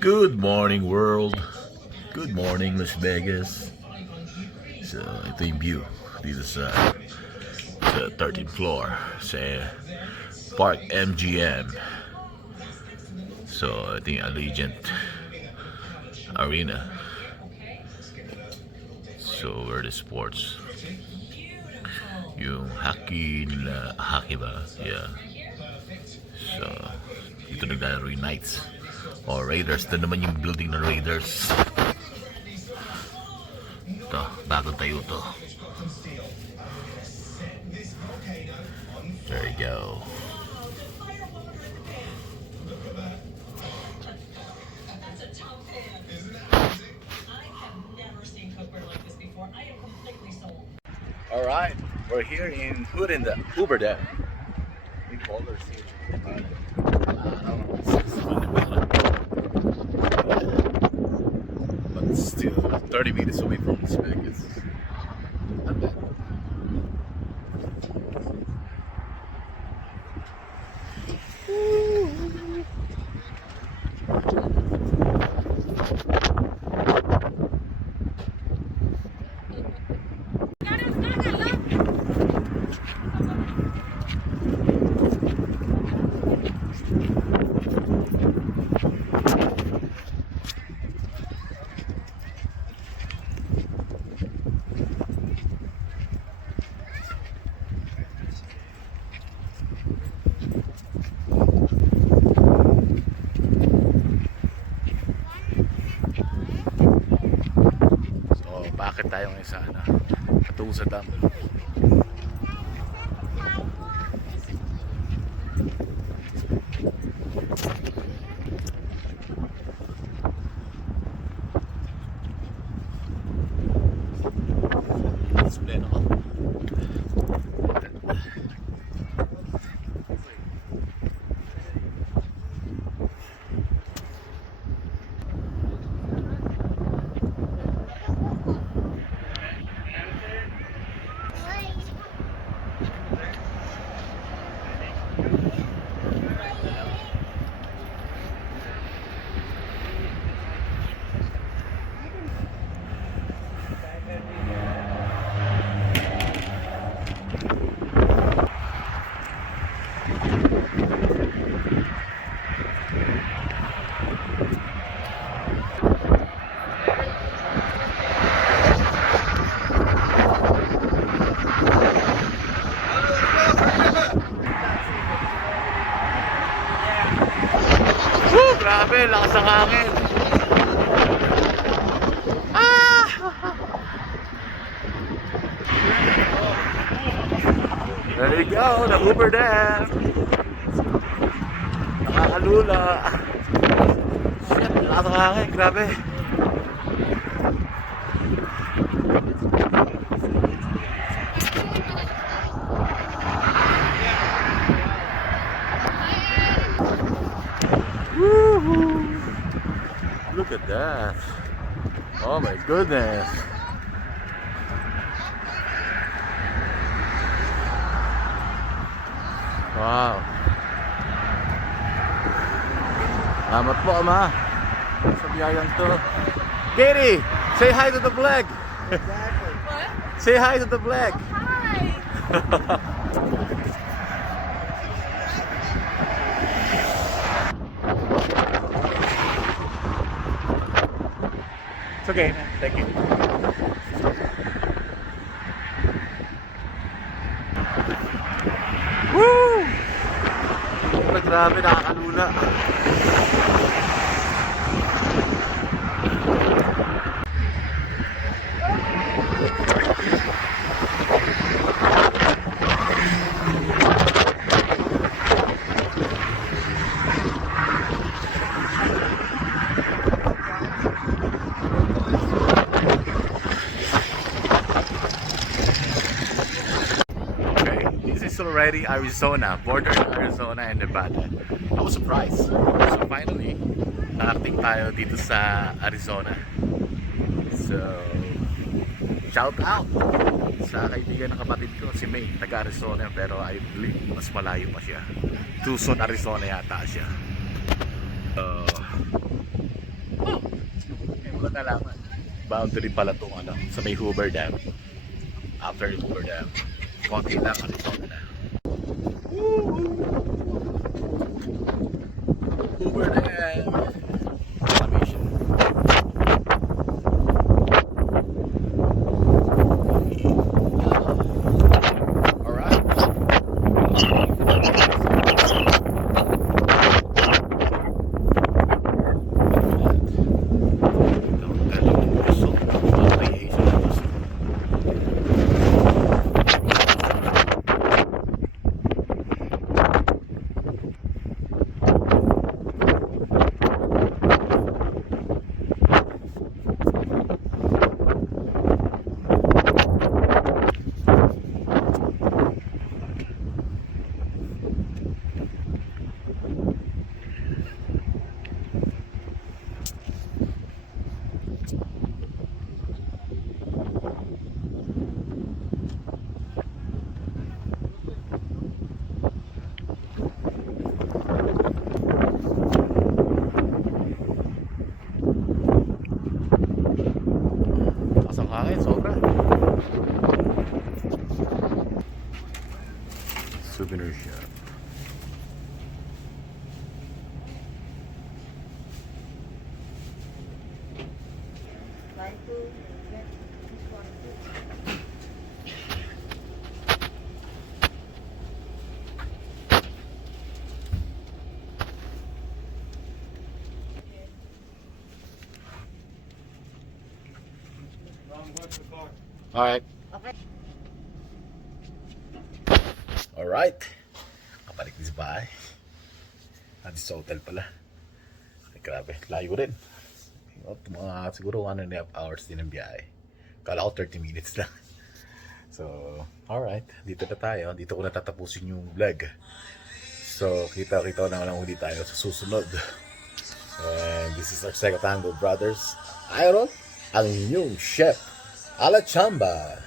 Good morning world. Good morning Las Vegas. So ito yung view dito sa 13th floor sa Park MGM. So ito yung Allegiant Arena. So where the sports yung hockey nila, hockey ba? Yeah. So dito naglalaro yung Knights o Raiders. Ito naman yung building ng Raiders. Ito, bagong tayo to. There you go. Alright, we're here in Hoover Dam. We boulders here. But it's still 30 minutes away from Las Vegas. Not bad. Bakit tayo ngayon sa patungo sa dam? Display ako. Grabe, lakas ng hangin. There you go, the Hoover Dam. Nakakalula. Shit, lakas ng hangin, grabe. Look at that. Oh my goodness. Wow. Salamat po, Ama. Sa biyayang to. Katie, say hi to the vlog. Exactly. What? Say hi to the vlog. Oh, hi. It's okay, man. Thank you. Woo! Grabe, nakakalula. This is already Arizona, border Arizona and Nevada. I was surprised. So finally, nakarating tayo dito sa Arizona. So, shout out sa kaibigan ng kapatid ko, si May, taga Arizona, pero I believe mas malayo pa siya. Tucson, Arizona yata siya. nalaman. Boundary pala itong ano, sa may Hoover Dam. After the Hoover Dam, konti lang Arizona na. Hoover Dam! Exclamation. Alright. Pasang hangin, sobra. Souvenir shop. Try to get this one too. Alright. Okay. Alright. Kapalik din sa bahay. Nandito sa hotel pala. Ay, grabe. Layo rin. Mga siguro 1.5 hours din ang biyahe. Kala ko 30 minutes lang. So, alright. Dito na tayo. Dito ko natatapusin yung vlog. So, kita-kita na lang ulit tayo sa susunod. And this is our second tango, brothers. Iron, ang inyong chef. A la chamba.